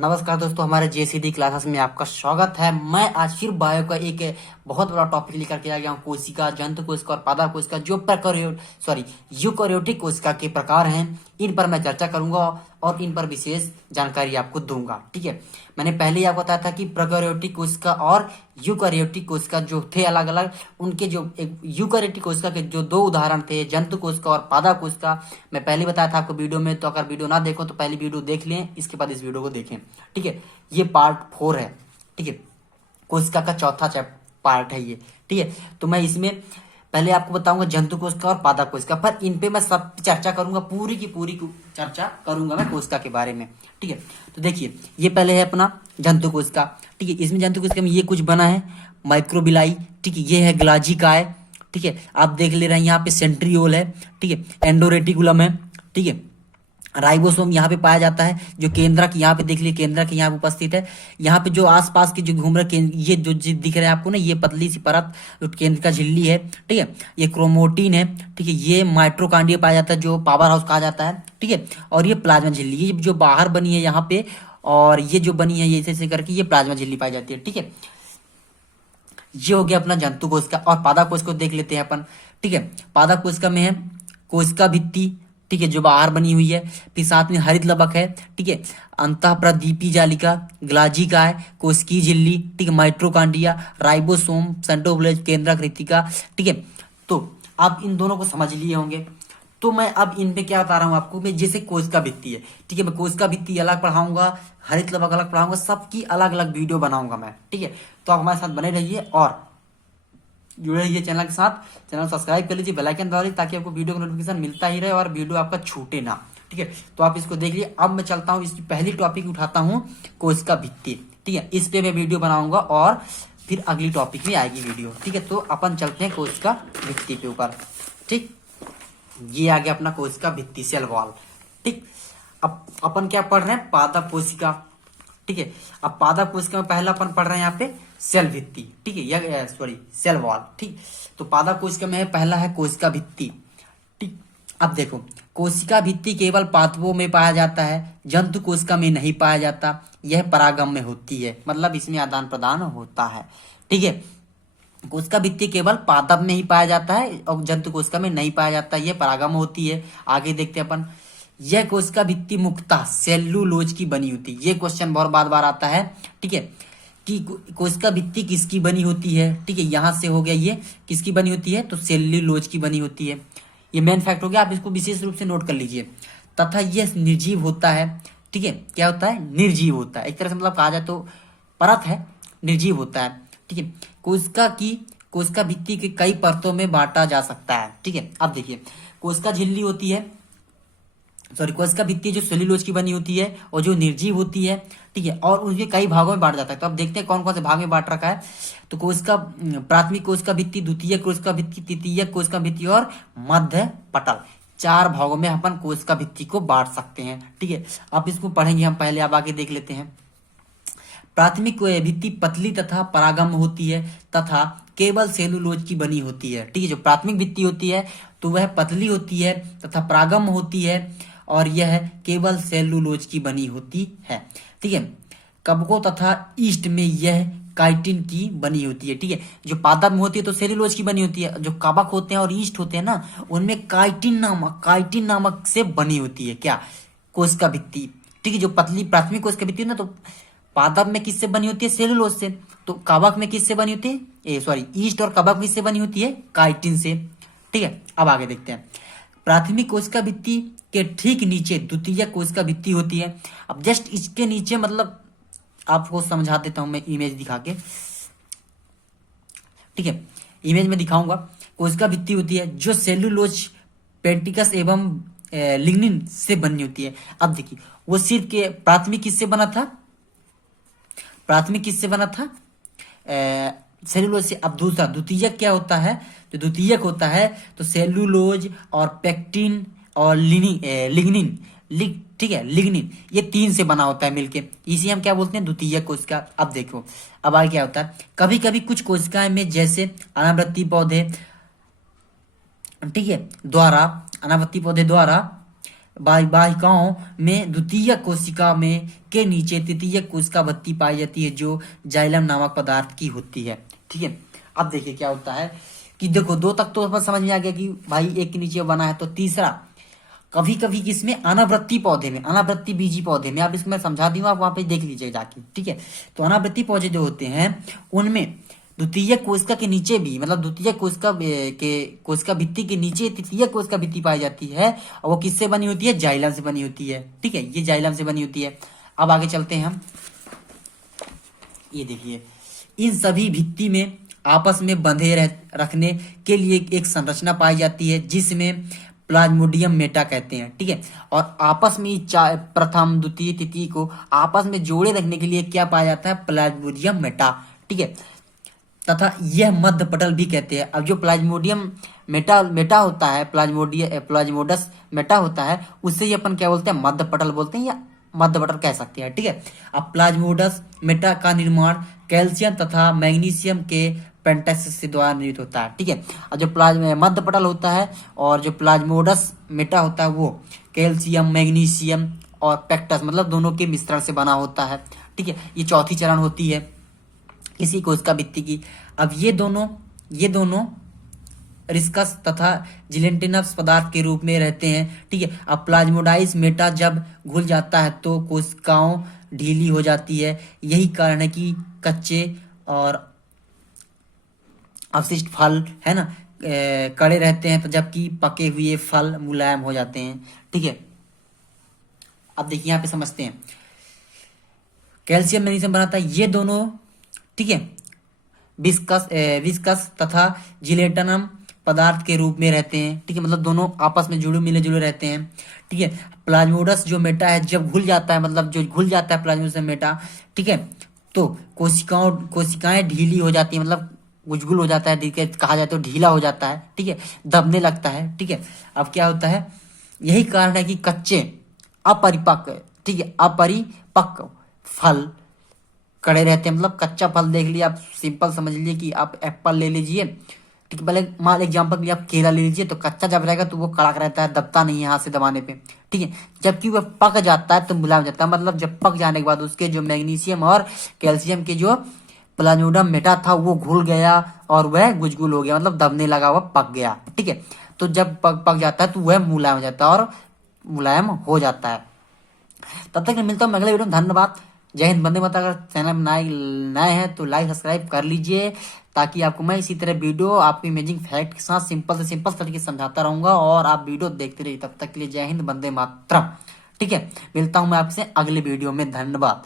नमस्कार दोस्तों, हमारे जेसीडी क्लासेस में आपका स्वागत है। मैं आज फिर बायो का एक बहुत बड़ा टॉपिक लेकर के आ गया हूँ। कोशिका, जंतु कोशिका और पादप कोशिका जो यूकेरियोटिक कोशिका के प्रकार हैं, इन पर मैं चर्चा करूंगा और इन पर विशेष जानकारी आपको दूंगा। ठीक है, मैंने पहले ही आपको बताया था कि प्रोकैरियोटिक कोशिका और यूकेरियोटिक कोशिका जो थे अलग अलग, उनके जो एक यूकेरियोटिक कोशिका के जो दो उदाहरण थे, जंतु कोशिका और पादप कोशिका, मैं पहले बताया था आपको वीडियो में। तो अगर वीडियो ना देखो तो पहली वीडियो देख लें, इसके बाद इस वीडियो को देखें। ठीक है, ये पार्ट 4 है। ठीक है, कोशिका का चौथा पार्ट है ये। ठीक है, तो मैं इसमें पहले आपको बताऊंगा जंतु कोशिका और पादप कोशिका, पर इन पे मैं सब चर्चा करूंगा, पूरी की पूरी चर्चा करूंगा मैं कोशिका के बारे में। ठीक है, तो देखिए ये पहले है अपना जंतु कोशिका। ठीक है, इसमें जंतु कोशिका में ये कुछ बना है, माइक्रोबिलाई। ठीक है, ये है ग्लाजिका। ठीक है, आप देख ले रहे हैं यहाँ पे सेंट्रियोल है। ठीक है, एंडोरेटिकुलम है। ठीक है, राइबोसोम यहाँ पे पाया जाता है, जो केंद्रक यहाँ पे देख लीजिए, केंद्रक यहाँ पे उपस्थित है। यहाँ पे जो आसपास के जो घूम रहे ये जो दिख रहा है आपको ना, ये पतली सी परत जो केंद्र का झिल्ली है। ठीक है, ये क्रोमोटिन है। ठीक है, ये माइटोकॉन्ड्रिया पाया जाता है, जो पावर हाउस कहा जाता है। ठीक है, और ये प्लाज्मा झिल्ली, ये जो बाहर बनी है यहाँ पे, और ये जो बनी है ये ऐसे करके, ये प्लाज्मा झिल्ली पाई जाती है। ठीक है, ये हो गया अपना जंतु कोशिका। और पादप कोशिका को देख लेते हैं अपन। ठीक है, पादप कोशिका में है कोशिका भित्ति। ठीक है, जो बाहर बनी हुई है। फिर साथ में हरित लबक है। ठीक है, अंतः प्रदीपी जालिका, ग्लाजिका है, कोशिकीय झिल्ली। ठीक है, माइटोकॉन्ड्रिया, राइबोसोम, सेंट्रोब्लेज, केंद्रक रेतिका। ठीक है, तो आप इन दोनों को समझ लिए होंगे। तो मैं अब इन पे क्या बता रहा हूँ आपको, मैं जैसे कोशिका भित्ति है। ठीक है, मैं कोशिका भित्ति अलग पढ़ाऊंगा, हरित लबक अलग पढ़ाऊंगा, सबकी अलग अलग वीडियो बनाऊंगा मैं। ठीक है, तो आप हमारे साथ बने रहिए और जुड़े रहिए चैनल के साथ। चैनल सब्सक्राइब कर लीजिए, बेल आइकन दबा लीजिए, ताकि आपको वीडियो का नोटिफिकेशन मिलता ही रहे और वीडियो आपका छूटे ना। ठीक है, तो आप इसको देख लीजिए। अब मैं चलता हूँ, इसकी पहली टॉपिक उठाता हूँ, कोशिका भित्ति। ठीक है, इस पे मैं वीडियो बनाऊंगा और फिर अगली टॉपिक में आएगी वीडियो। ठीक है, तो अपन चलते हैं कोशिका भित्ति के ऊपर। ठीक, ये आ गया अपना कोशिका भित्ति, सेल वॉल। ठीक, अब अपन क्या पढ़ रहे हैं, पादप कोशिका। ठीक है, अब पादप कोशिका में पहला अपन पढ़ रहे हैं यहाँ पे सेल भित्ति। ठीक है, या सॉरी सेल वॉल। ठीक, तो पादप कोशिका में पहला है कोशिका भित्ति। ठीक, अब देखो, कोशिका भित्ति केवल पादपों में पाया जाता है, जंतु कोशिका में नहीं पाया जाता। यह परागम में होती है, मतलब इसमें आदान प्रदान होता है। ठीक है, कोशिका भित्ति केवल पादप में ही पाया जाता है और जंतु कोशिका में नहीं पाया जाता, यह परागम होती है। आगे देखते हैं अपन, यह कोशिका भित्ति मुख्यतः सेल्यूलोज की बनी होती है। ये क्वेश्चन बहुत बार बार आता है। ठीक है, कि कोशिका भित्ति किसकी बनी होती है। ठीक है, यहां से हो गया, ये किसकी बनी होती है, तो सेल्यूलोज की बनी होती है। ये मेन फैक्ट हो गया, आप इसको विशेष रूप से नोट कर लीजिए। तथा यह निर्जीव होता है। ठीक है, क्या होता है, निर्जीव होता है। एक तरह से मतलब कहा जाए तो परत है, निर्जीव होता है। ठीक है, कोशिका भित्ति के कई परतों में बांटा जा सकता है। ठीक है, अब देखिए, कोशिका झिल्ली होती है, सॉरी कोशिका भित्ति जो सेल्यूलोज की बनी होती है और जो निर्जीव होती है। ठीक है, और उनके कई भागों में बांट जाता है। तो अब देखते हैं कौन कौन से भाग में बांट रखा है। तो कोशिका, प्राथमिक कोशिका भित्ति, द्वितीय कोशिका भित्ति, तृतीय कोशिका भित्ति और मध्य पटल, 4 भागों में अपन कोशिका भित्ति को बांट सकते हैं। ठीक है, अब इसको पढ़ेंगे हम, पहले आप आगे देख लेते हैं। प्राथमिक भित्ति पतली तथा परागम होती है तथा केवल सेलुलोज की बनी होती है। ठीक है, जो प्राथमिक भित्ति होती है तो वह पतली होती है तथा परागम होती है और यह केवल सेलुलोज की बनी होती है। ठीक है, कवकों तथा ईस्ट में यह काइटिन की बनी होती है। ठीक है, जो पादप में होती है तो सेलुलोज की बनी होती है, जो कवक होते हैं और ईस्ट होते हैं ना, उनमें काइटिन नामक से बनी होती है क्या, कोशिका भित्ति। ठीक है, जो पतली प्राथमिक कोशिका भित्ति है ना, तो पादप में किससे बनी होती है, सेलुलोज से। तो कवक में किससे बनी होती है, सॉरी ईस्ट और कवक किससे बनी होती है, काइटिन से। ठीक है, अब आगे देखते हैं। प्राथमिक कोशिका भित्ति के ठीक नीचे द्वितीय कोशिका भित्ति होती है। अब जस्ट इसके नीचे, मतलब आपको समझा देता हूं मैं इमेज दिखा के। ठीक है, इमेज में दिखाऊंगा। कोशिका भित्ति होती है जो सेलुलोज, पेंटिकस एवं लिग्निन से बनी होती है। अब देखिए, वो सिर्फ के प्राथमिक किससे बना था, प्राथमिक किससे बना था, सेलुलोज से। अब दूसरा द्वितीयक क्या होता है, तो द्वितीयक होता है तो सेलुलोज और पेक्टिन और लिग्निन, ठीक है, लिग्निन, ये 3 से बना होता है मिलके, इसे हम क्या बोलते हैं, द्वितीयक कोशिका। अब देखो, अब आगे क्या होता है, कभी कभी कुछ कोशिकाएं में, जैसे अनावृत्ति पौधे, ठीक है, अनावृत्ति पौधे द्वारा वाहिकाओं में द्वितीय कोशिका में के नीचे तृतीय कोशिका भित्ति पाई जाती है जो जाइलम नामक पदार्थ की होती है। ठीक है, अब देखिए क्या होता है कि देखो 2 तक तो बस समझ में आ गया कि भाई एक के नीचे बना है। तो तीसरा, कभी कभी किसमें, अनावृत्ति पौधे में, अनावृत्ति बीजी पौधे में, आप इसमें समझा दूंगा, आप वहां पे देख लीजिए जाके। ठीक है, तो अनावृत्ति पौधे जो होते हैं उनमें द्वितीय कोशिका के नीचे भी, मतलब द्वितीय कोशिका के कोशिका भित्ति के नीचे तृतीय कोशिका भित्ति पाई जाती है, और वो किससे बनी होती है, जाइलम से बनी होती है। ठीक है, ये जाइलम से बनी होती है। अब आगे चलते हैं हम, ये देखिए, इन सभी भित्ति में आपस में बंधे रखने के लिए एक संरचना पाई जाती है जिसमें प्लाज्मोडियम मेटा कहते हैं। ठीक है, और आपस में प्रथम द्वितीय तृतीय को आपस में जोड़े रखने के लिए क्या पाया जाता है, प्लाज्मोडियम मेटा। ठीक है, तथा यह मध्य पटल भी कहते हैं। अब जो प्लाज्मोडियम मेटा होता है, प्लाज्मोडस मेटा होता है, उससे ही अपन क्या बोलते हैं, मध्य पटल बोलते हैं, या मध्य पटल कह सकते हैं। ठीक है, अब प्लाज्मोडस मेटा का निर्माण कैल्शियम तथा मैग्नीशियम के पेंटेक्स से द्वारा निर्मित होता है। ठीक है, और जो मध्य पटल होता है और जो प्लाज्मोडस मेटा होता है वो कैल्शियम, मैग्नीशियम और पेक्टस, मतलब दोनों के मिश्रण से बना होता है। ठीक है, ये चौथी चरण होती है इसी कोशिका भित्ति की। अब ये दोनों रिस्कस तथा जिलेटिनस पदार्थ के रूप में रहते हैं। ठीक है, अब प्लाज्मोडाइस मेटा जब घुल जाता है तो कोशिकाओं ढीली हो जाती है। यही कारण है कि कच्चे और अवशिष्ट फल है ना कड़े रहते हैं, तो जबकि पके हुए फल मुलायम हो जाते हैं। ठीक है, अब देखिए यहाँ पे समझते हैं, कैल्शियम मैग्नीशियम बनाता है ये दोनों। ठीक है, विस्कस तथा जिलेटिनम पदार्थ के रूप में रहते हैं। ठीक है, मतलब दोनों आपस में मिले जुले रहते हैं। ठीक है, प्लाज्मोडस जो मेटा है जब घुल जाता है, मतलब जो घुल जाता है प्लाज्मोडस मेटा, ठीक है, तो कोशिकाएं ढीली हो जाती है, मतलब गुजगुल हो जाता है, कहा जाता है ढीला हो जाता है। ठीक है, दबने लगता है। ठीक है, अब क्या होता है, यही कारण है कि कच्चे अपरिपक्व, ठीक है, अपरिपक्व फल कड़े रहते हैं। मतलब कच्चा फल देख लिया, आप सिंपल समझ लीजिए कि आप एप्पल ले लीजिए। ठीक है, पहले मान एग्जाम्पल के लिए आप केला ले लीजिए, तो कच्चा जब रहेगा तो वो कड़क रहता है, दबता नहीं है हाथ से दबाने पे। ठीक है, जबकि वह पक जाता है तो मुलायम हो जाता है, मतलब जब पक जाने के बाद उसके जो मैग्नीशियम और कैल्शियम के जो प्लाज्मोडियम मेटा था वो घुल गया और वह गुजगुल हो गया, मतलब दबने लगा, वह पक गया। ठीक है, तो जब पक जाता है तो वह मुलायम हो जाता है और मुलायम हो जाता है। तब तक मिलता हूँ अगले वीडियो में, धन्यवाद। जय हिंद, वंदे मातरम। अगर चैनल में नए हैं तो लाइक सब्सक्राइब कर लीजिए, ताकि आपको मैं इसी तरह वीडियो आपको इमेजिंग फैक्ट के साथ सिंपल से सिंपल तरीके से समझाता रहूंगा और आप वीडियो देखते रहिए। तब तक के लिए जय हिंद, वंदे मातरम। ठीक है, मिलता हूं मैं आपसे अगले वीडियो में, धन्यवाद।